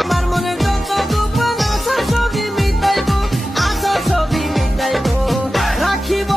আমার মনে যত গোপন আশা সবই মিটাইব আশা সবই মিটাইব। রাখিব